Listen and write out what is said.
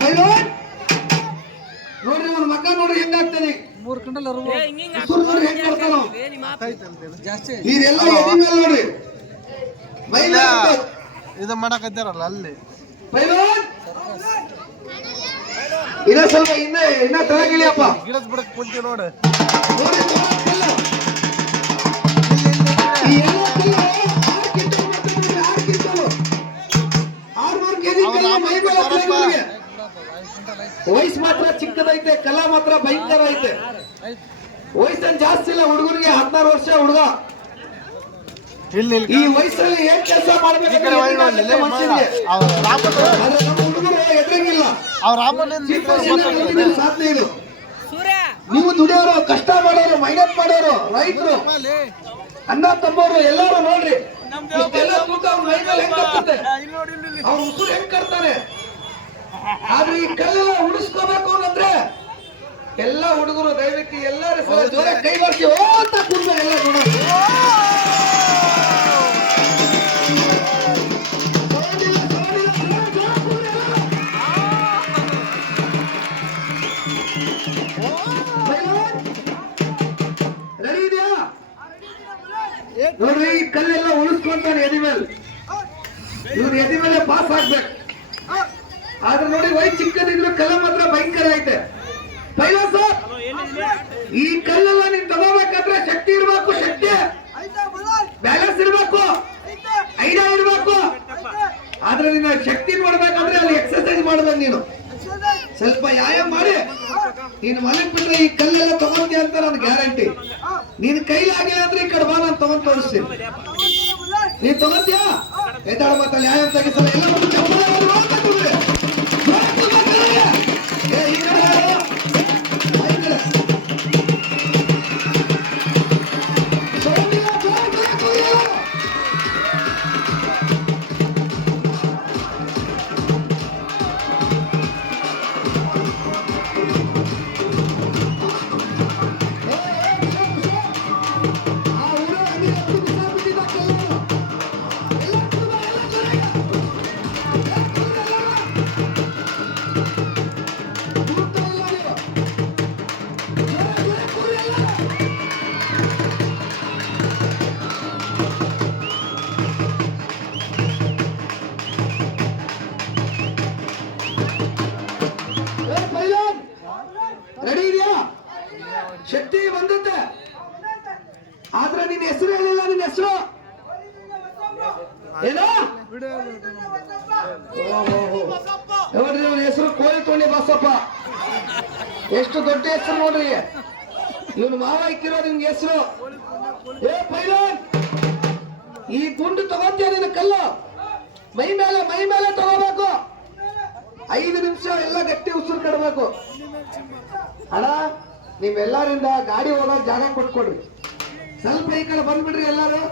ಪೈಲ್ವಾನ್ ನೋಡ್ರಿ ಅವ್ನ ಮಕ್ಕ ನೋಡ್ರಿ ಮೂರು ಹೆಂಗ್ ಜಾಸ್ತಿ ಇದೆಲ್ಲ ಎದಿ ಮೇಲೆ ನೋಡ್ರಿ. ಮೈ ಮೇಲೆ ಹಾಕ್ಬೇಕು. ಇದು ಮಾಡಕತ್ತಾರಲ್ಲ ಅಲ್ಲಿ. ಪೈಲ್ವಾನ್ ಇನ್ನ ಸ್ವಲ್ಪ ಇನ್ನ ಇನ್ನ ತೆಳಗಿಳಿಯಪ್ಪ ಗಿಡದ ಬಿಡಕ್ ಕುಂತಿ ನೋಡು. ನೋಡಿ ವಯಸ್ಸು ಮಾತ್ರ ಚಿಕ್ಕದೈತೆ ಕಲಾ ಮಾತ್ರ ಭಯಂಕರ ಐತೆ. ವಯಸ್ಸನ್ ಜಾಸ್ತಿ ಇಲ್ಲ ಹುಡುಗರಿಗೆ ಹದಿನಾರು ವರ್ಷ ಹುಡುಗ. ಈ ವಯಸ್ಸಲ್ಲಿ ಏನ್ ಕೆಲಸ ಮಾಡ್ಬೇಕು ಹುಡುಗರು ಎದುರಂಗಿಲ್ಲ ಸಾಧನೆ ಇದು ನೀವು ದುಡಿಯೋರು ಕಷ್ಟ ಮಾಡೋರು ಮೈನತ್ ಮಾಡೋರು ರೈತರು. ಅಣ್ಣ ತಮ್ಮವರು ಎಲ್ಲರೂ ನೋಡ್ರಿ. ಇಷ್ಟೆಲ್ಲ ತೂಕ ಅವ್ನ ಮೈ ಮೇಲೆ ಹೆಂಗ್ ಹತ್ತುತ್ತೆ? ಅವ್ನ ಉಸಿರು ಹೆಂಗ್ ಕಟ್ತಾನೆ ಆದ್ರೆ ಈ ಕಲ್ಲೆಲ್ಲ ಉಳಿಸ್ಕೋಬೇಕು ಅಂದ್ರೆ ಎಲ್ಲ ಹುಡುಗರು ದಯವಿಟ್ಟು ಎಲ್ಲರೂ ಜೋರ ಕೈ ಬರ್ತೀವಿ ಓ ಅಂತ ಕೂರ್ತಾರೆ ಎಲ್ಲ ನೋಡೋದು ನೋಡ್ರಿ, ಈ ಕಲ್ಲೆಲ್ಲ ಉಳಿಸ್ಕೊಂತಾನೆ ಎದಿ ಮೇಲೆ ಇವ್ರು ಎದಿ ಮೇಲೆ ಪಾಸ್ ಆಗ್ಬೇಕು. ಆದ್ರೆ ನೋಡಿ, ವೈ ಚಿಕ್ಕದಿದ್ರು ಕಲ್ಲ ಮಾತ್ರ ಭಯಂಕರ ಐತೆ. ಪೈಲ ಈ ಕಲ್ಲೆಲ್ಲ ನೀನ್ ತಗೋಬೇಕಾದ್ರೆ ಶಕ್ತಿ ಇರ್ಬೇಕು, ಶಕ್ತಿ. ಬ್ಯಾಲೆನ್ಸ್ ಇರ್ಬೇಕು. ಐಡಿಯಾ ಇರ್ಬೇಕು. ಆದ್ರೆ ನಿನ್ನ ಶಕ್ತಿ ನೋಡ್ಬೇಕಾದ್ರೆ ಅಲ್ಲಿ ಎಕ್ಸರ್ಸೈಸ್ ಮಾಡ್ಬೇಕು ನೀನು. ಸ್ವಲ್ಪ ಯಾಯ ಮಾಡಿ. ನೀನು ಮನೆಗೆ ಬಿಟ್ರೆ ಈ ಕಲ್ಲೆಲ್ಲ ತಗೊಂತೀಯ ಅಂತ ನನ್ ಗ್ಯಾರಂಟಿ ನೀನ್ ಕೈಲಾಗಿಲ್ಲ ಅಂದ್ರೆ ಈ ನಾನು ತಗೊಂಡ್ ತೋರಿಸ್ತೀನಿ. ನೀನ್ ತಗೊಂತ್ಯಾ? ಎದ್ದಾಳ ಮಾತಲ್ಲಿ ವ್ಯಾಯಾಮ ತೆಗಿಸಲ್ಲ. ಎಲ್ಲ ಆದ್ರೆ ನಿನ್ನ ಹೆಸರು ಹೇಳಿಲ್ಲ, ನಿನ್ನ ಹೆಸರು? ಏನೋ? ನೋಡ್ರಿ ಅವನ ಹೆಸರು? ಕೋಳಿ ತೋಣಿ ಬಸಪ್ಪ. ಎಷ್ಟು ದೊಡ್ಡ ಹೆಸರು ನೋಡ್ರಿ. ಇವನು ಮಾವ ಇಕ್ಕಿರೋ ನಿಮ್ಗೆ ಹೆಸರು. ಏ ಪೈಲಾನ್ ಈ ಗುಂಡು ತಗೊಂತೀಯ ನಿನ್ನ ಕಲ್ಲು? ಮೈ ಮೇಲೆ ಮೈ ಮೇಲೆ ತಗೋಬೇಕು. ಐದು ನಿಮಿಷ ಎಲ್ಲ ಗಟ್ಟಿ ಉಸಿರು ಕಡಬೇಕು ಅಣ್ಣ ನೀವೆಲ್ಲರಿಂದ ಗಾಡಿ ಹೋಗಕ್ ಜಾಗ ಕೊಟ್ಕೊಡ್ರಿ. ಸ್ವಲ್ಪ ಈ ಕಡೆ ಬಂದ್ಬಿಡ್ರಿ ಎಲ್ಲಾರು.